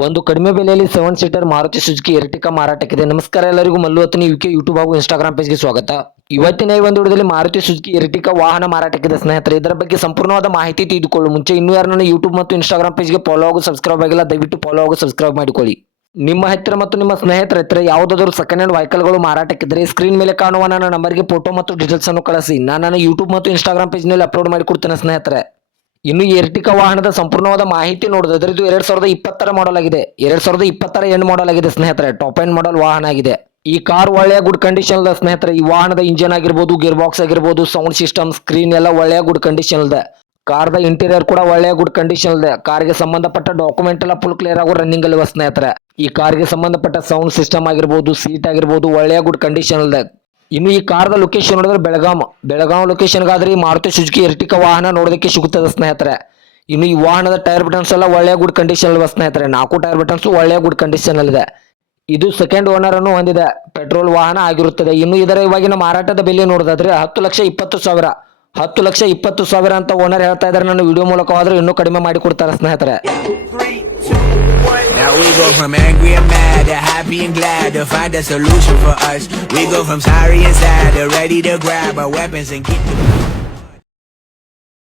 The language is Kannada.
ಒಂದು ಕಡಿಮೆ ಬೆಲೆಯಲ್ಲಿ 7 ಸೀಟರ್ ಮಾರುತಿ ಸುಜುಕಿ ಎರ್ಟಿಕಾ ಮಾರಾಟಕ್ಕಿದೆ. ನಮಸ್ಕಾರ ಎಲ್ಲರಿಗೂ, ಮಲ್ಲು ಹತ್ತನೇ ಯುಕೆ ಯೂಟ್ಯೂಬ್ ಹಾಗೂ ಇನ್ಸ್ಟಾಗ್ರಾಮ್ ಪೇಜ್ಗೆ ಸ್ವಾಗತ. ಇವತ್ತಿನ ಈ ಒಂದು ವಿಡಿಯೋದಲ್ಲಿ ಮಾರುತಿ ಸುಜುಕಿ ಎರ್ಟಿಕಾ ವಾಹನ ಮಾರಾಟಕ್ಕಿದೆ ಸ್ನೇಹಿತರೆ. ಇದರ ಬಗ್ಗೆ ಸಂಪೂರ್ಣವಾದ ಮಾಹಿತಿ ತಿಳಿದುಕೊಳ್ಳು ಮುಂಚೆ ಇನ್ನೂ ಯಾರು ನನ್ನ ಯೂಟ್ಯೂಬ್ ಮತ್ತು ಇನ್ಸ್ಟಾಗ್ರಾಮ್ ಪೇಜ್ಗೆ ಫಾಲೋ ಹಾಗೂ ಸಬ್ಸ್ಕ್ರೈಬ್ ಆಗಿಲ್ಲ, ದಯವಿಟ್ಟು ಫಾಲೋ ಹಾಗೂ ಸಬ್ಸ್ಕ್ರೈಬ್ ಮಾಡಿಕೊಳ್ಳಿ. ನಿಮ್ಮ ಹತ್ತಿರ ಮತ್ತು ನಿಮ್ಮ ಸ್ನೇಹಿತರ ಹತ್ತಿರ ಯಾವುದಾದರೂ ಸೆಕೆಂಡ್ ಹ್ಯಾಂಡ್ ವೆಹಿಕಲ್ಗಳು ಮಾರಾಟಕ್ಕಿದ್ದರೆ ಸ್ಕ್ರೀನ್ ಮೇಲೆ ಕಾಣುವ ನನ್ನ ನಂಬರ್ಗೆ ಫೋಟೋ ಮತ್ತು ಡೀಟೇಲ್ಸ್ ಅನ್ನು ಕಳಿಸಿ. ನಾನು ನನ್ನ ಯೂಟ್ಯೂಬ್ ಮತ್ತು ಇನ್ಸ್ಟಾಗ್ರಾಮ್ ಪೇಜ್ನಲ್ಲಿ ಅಪ್ಲೋಡ್ ಮಾಡಿಕೊಡ್ತೇನೆ ಸ್ನೇಹಿತರೆ. ಇನ್ನು ಈ ಎರ್ಟಿಕಾ ವಾಹನದ ಸಂಪೂರ್ಣವಾದ ಮಾಹಿತಿ ನೋಡಿದ್ರೆ ಇದು 2020 ಮಾಡಲ್ ಆಗಿದೆ. 2020 ಎಂಡ್ ಮಾಡಲ್ ಆಗಿದೆ ಸ್ನೇಹಿತರೆ. ಟಾಪ್ ಎಂಡ್ ಮಾಡಲ್ ವಾಹನ ಆಗಿದೆ. ಈ ಕಾರ್ ಒಳ್ಳೆಯ ಗುಡ್ ಕಂಡೀಷನ್ ಇದೆ ಸ್ನೇಹಿತರೆ. ಈ ವಾಹನದ ಇಂಜಿನ್ ಆಗಿರ್ಬೋದು, ಗೇರ್ ಬಾಕ್ಸ್ ಆಗಿರ್ಬೋದು, ಸೌಂಡ್ ಸಿಸ್ಟಮ್, ಸ್ಕ್ರೀನ್ ಎಲ್ಲ ಒಳ್ಳೆಯ ಗುಡ್ ಕಂಡೀಷನ್ ಇದೆ. ಕಾರ್ದ ಇಂಟೀರಿಯರ್ ಕೂಡ ಒಳ್ಳೆಯ ಗುಡ್ ಕಂಡೀಷನ್ ಇದೆ. ಕಾರ್ಗೆ ಸಂಬಂಧಪಟ್ಟ ಡಾಕ್ಯುಮೆಂಟ್ ಎಲ್ಲ ಫುಲ್ ಕ್ಲಿಯರ್ ಆಗೋ ರನ್ನಿಂಗ್ ಅಲ್ಲಿ ಸ್ನೇಹಿತರೆ. ಈ ಕಾರ್ಗೆ ಸಂಬಂಧಪಟ್ಟ ಸೌಂಡ್ ಸಿಸ್ಟಮ್ ಆಗಿರ್ಬೋದು, ಸೀಟ್ ಆಗಿರ್ಬೋದು ಒಳ್ಳೆಯ ಗುಡ್ ಕಂಡೀಷನ್ ಇದೆ. ಇನ್ನು ಈ ಕಾರ್ದ ಲೊಕೇಶನ್ ನೋಡಿದ್ರೆ ಬೆಳಗಾಂ ಲೊಕೇಶನ್ಗಾದ್ರೆ ಈ ಮಾರುತಿ ಸುಜುಕಿ ಎರ್ಟಿಕಾ ವಾಹನ ನೋಡೋದಕ್ಕೆ ಸಿಗುತ್ತದೆ ಸ್ನೇಹಿತರೆ. ಇನ್ನು ಈ ವಾಹನದ ಟೈರ್ ಬಟನ್ಸ್ ಎಲ್ಲ ಒಳ್ಳೆಯ ಗುಡ್ ಕಂಡೀಷನ್ ಅಲ್ವಾ ಸ್ನೇಹಿತರೆ. 4 ಟೈರ್ ಬಟನ್ಸ್ ಒಳ್ಳೆಯ ಗುಡ್ ಕಂಡೀಷನ್ ಅಲ್ಲಿದೆ. ಇದು ಸೆಕೆಂಡ್ ಓನರ್ ಅನ್ನು ಹೊಂದಿದೆ, ಪೆಟ್ರೋಲ್ ವಾಹನ ಆಗಿರುತ್ತದೆ. ಇನ್ನು ಇದರ ಇವಾಗಿನ ಮಾರಾಟದ ಬೆಲೆ ನೋಡೋದಾದ್ರೆ 10,20,000 10,20,000 ಅಂತ ಓನರ್ ಹೇಳ್ತಾ ಇದ್ದಾರೆ. ನನ್ನ ವಿಡಿಯೋ ಮೂಲಕವಾದ್ರೆ ಇನ್ನೂ ಕಡಿಮೆ ಮಾಡಿ ಕೊಡ್ತಾರೆ ಸ್ನೇಹಿತರೆ. Now we go from angry and mad to happy and glad to find a solution for us. We go from sorry and sad to ready to grab our weapons and get to